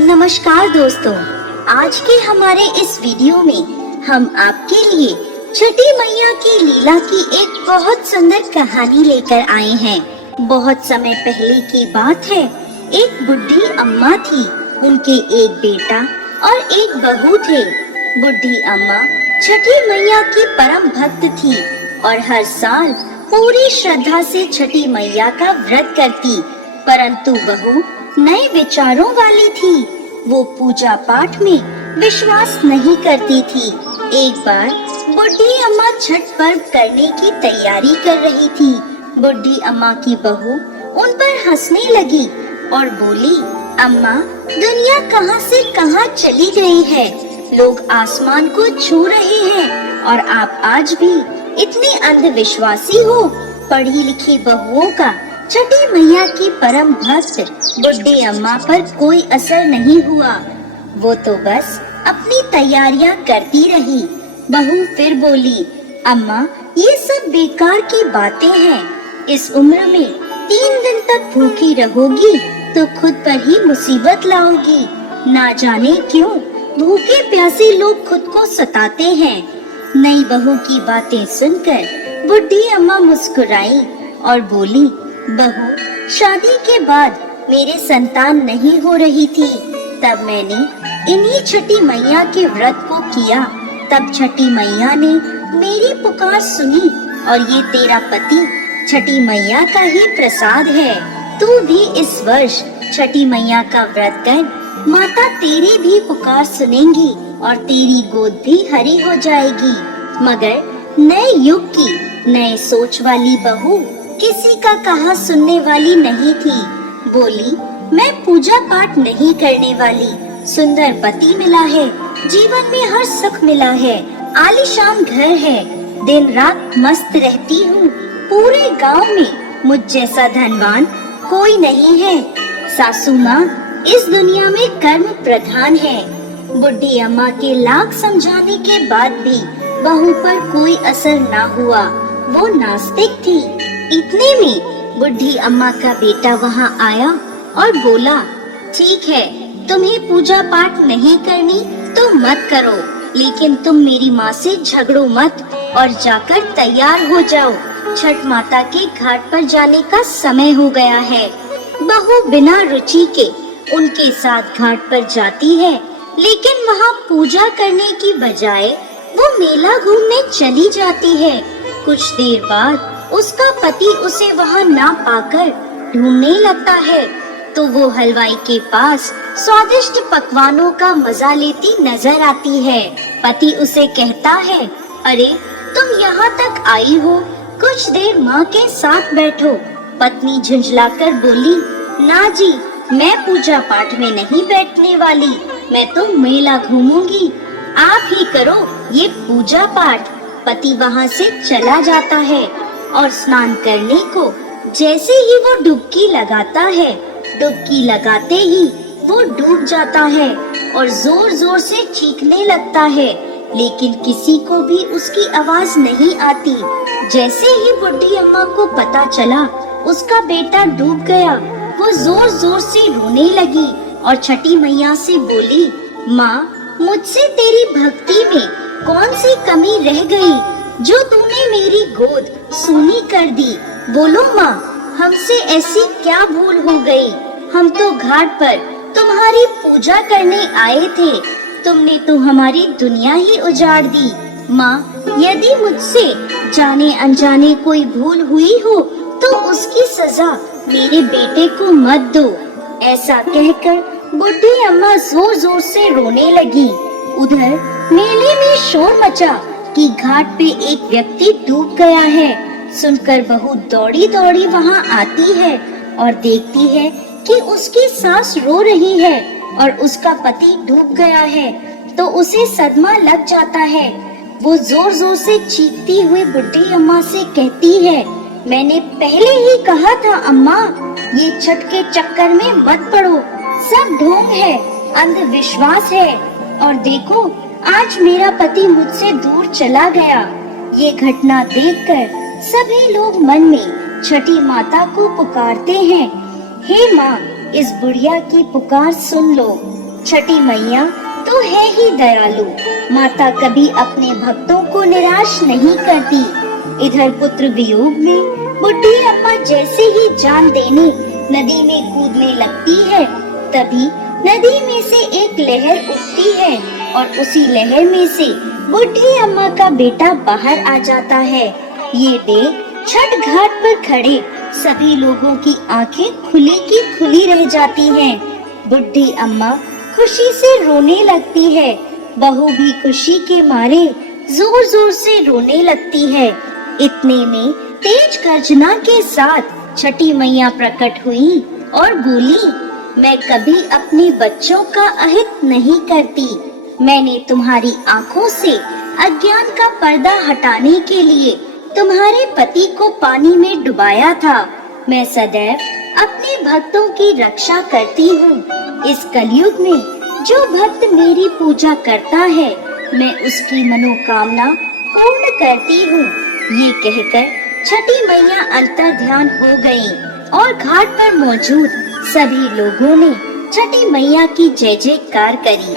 नमस्कार दोस्तों, आज के हमारे इस वीडियो में हम आपके लिए छठी मैया की लीला की एक बहुत सुंदर कहानी लेकर आए हैं। बहुत समय पहले की बात है। एक बुढ़ी अम्मा थी, उनके एक बेटा और एक बहू थे। बुढ़ी अम्मा छठी मैया की परम भक्त थी और हर साल पूरी श्रद्धा से छठी मैया का व्रत करती, परंतु बहू नए विचारों वाली थी। वो पूजा पाठ में विश्वास नहीं करती थी। एक बार बुढ़ी अम्मा छठ पर्व करने की तैयारी कर रही थी। बुढ़ी अम्मा की बहू उन पर हंसने लगी और बोली, अम्मा, दुनिया कहां से कहां चली गई है। लोग आसमान को छू रहे हैं और आप आज भी इतनी अंधविश्वासी हो। पढ़ी लिखी बहुओं का छठी मैया की परम भक्त बुढ़ी अम्मा पर कोई असर नहीं हुआ। वो तो बस अपनी तैयारियां करती रही। बहू फिर बोली, अम्मा, ये सब बेकार की बातें हैं। इस उम्र में 3 दिन तक भूखी रहोगी तो खुद पर ही मुसीबत लाओगी। ना जाने क्यों भूखे प्यासे लोग खुद को सताते हैं। नई बहू की बातें सुनकर बुढ़ी अम्मा मुस्कुराई और बोली, बहू, शादी के बाद मेरे संतान नहीं हो रही थी, तब मैंने इन्हीं छठी मैया के व्रत को किया। तब छठी मैया ने मेरी पुकार सुनी और ये तेरा पति छठी मैया का ही प्रसाद है। तू भी इस वर्ष छठी मैया का व्रत कर, माता तेरी भी पुकार सुनेंगी और तेरी गोद भी हरी हो जाएगी। मगर नए युग की नए सोच वाली बहू किसी का कहा सुनने वाली नहीं थी। बोली, मैं पूजा पाठ नहीं करने वाली। सुंदर पति मिला है, जीवन में हर सुख मिला है, आलीशान घर है, दिन रात मस्त रहती हूँ। पूरे गांव में मुझ जैसा धनवान कोई नहीं है। सासू माँ इस दुनिया में कर्म प्रधान है। बुढ़ी अम्मा के लाख समझाने के बाद भी बहू पर कोई असर ना हुआ। वो नास्तिक थी। इतने में बुढ़ी अम्मा का बेटा वहाँ आया और बोला, ठीक है, तुम्हें पूजा पाठ नहीं करनी तो मत करो, लेकिन तुम मेरी माँ से झगड़ो मत और जाकर तैयार हो जाओ। छठ माता के घाट पर जाने का समय हो गया है। बहू बिना रुचि के उनके साथ घाट पर जाती है, लेकिन वहाँ पूजा करने की बजाय वो मेला घूमने चली जाती है। कुछ देर बाद उसका पति उसे वहाँ ना पाकर ढूंढने लगता है, तो वो हलवाई के पास स्वादिष्ट पकवानों का मजा लेती नजर आती है। पति उसे कहता है, अरे तुम यहाँ तक आई हो, कुछ देर माँ के साथ बैठो। पत्नी झुंझलाकर बोली, ना जी, मैं पूजा पाठ में नहीं बैठने वाली, मैं तो मेला घूमूंगी। आप ही करो ये पूजा पाठ। पति वहाँ से चला जाता है और स्नान करने को जैसे ही वो डुबकी लगाता है, डुबकी लगाते ही वो डूब जाता है और जोर जोर से चीखने लगता है, लेकिन किसी को भी उसकी आवाज नहीं आती। जैसे ही बुढ़ी अम्मा को पता चला उसका बेटा डूब गया, वो जोर जोर से रोने लगी और छठी मैया से बोली, माँ, मुझसे तेरी भक्ति में कौन सी कमी रह गई जो तूने मेरी गोद सूनी कर दी। बोलो माँ, हमसे ऐसी क्या भूल हो गई। हम तो घाट पर तुम्हारी पूजा करने आए थे, तुमने तो हमारी दुनिया ही उजाड़ दी। माँ, यदि मुझसे जाने अनजाने कोई भूल हुई हो तो उसकी सजा मेरे बेटे को मत दो। ऐसा कहकर बुढ़ी अम्मा जोर जोर से रोने लगी। उधर मेले में शोर मचा कि घाट पे एक व्यक्ति डूब गया है। सुनकर बहू दौड़ी दौड़ी वहाँ आती है और देखती है कि उसकी सास रो रही है और उसका पति डूब गया है, तो उसे सदमा लग जाता है। वो जोर जोर से चीखती हुई बुढ़ी अम्मा से कहती है, मैंने पहले ही कहा था अम्मा, ये छठ के चक्कर में मत पड़ो, सब ढोंग है, अंधविश्वास है। और देखो, आज मेरा पति मुझसे दूर चला गया। ये घटना देखकर सभी लोग मन में छठी माता को पुकारते हैं, हे माँ, इस बुढ़िया की पुकार सुन लो। छठी मैया तो है ही दयालु। माता कभी अपने भक्तों को निराश नहीं करती। इधर पुत्र वियोग में बुढ़ी अम्मा जैसे ही जान देने नदी में कूदने लगती है, तभी नदी में से एक लहर उठती है और उसी लहर में से बुढ़ी अम्मा का बेटा बाहर आ जाता है। ये देख छठ घाट पर खड़े सभी लोगों की आंखें खुली की खुली रह जाती हैं। बुढ़ी अम्मा खुशी से रोने लगती है। बहू भी खुशी के मारे जोर जोर से रोने लगती है। इतने में तेज गर्जना के साथ छठी मैया प्रकट हुई और बोली, मैं कभी अपने बच्चों का अहित नहीं करती। मैंने तुम्हारी आंखों से अज्ञान का पर्दा हटाने के लिए तुम्हारे पति को पानी में डुबाया था। मैं सदैव अपने भक्तों की रक्षा करती हूँ। इस कलयुग में जो भक्त मेरी पूजा करता है, मैं उसकी मनोकामना पूर्ण करती हूँ। ये कहकर छठी मैया अंतर ध्यान हो गयी और घाट पर मौजूद सभी लोगों ने छठी मैया की जय जयकार करी।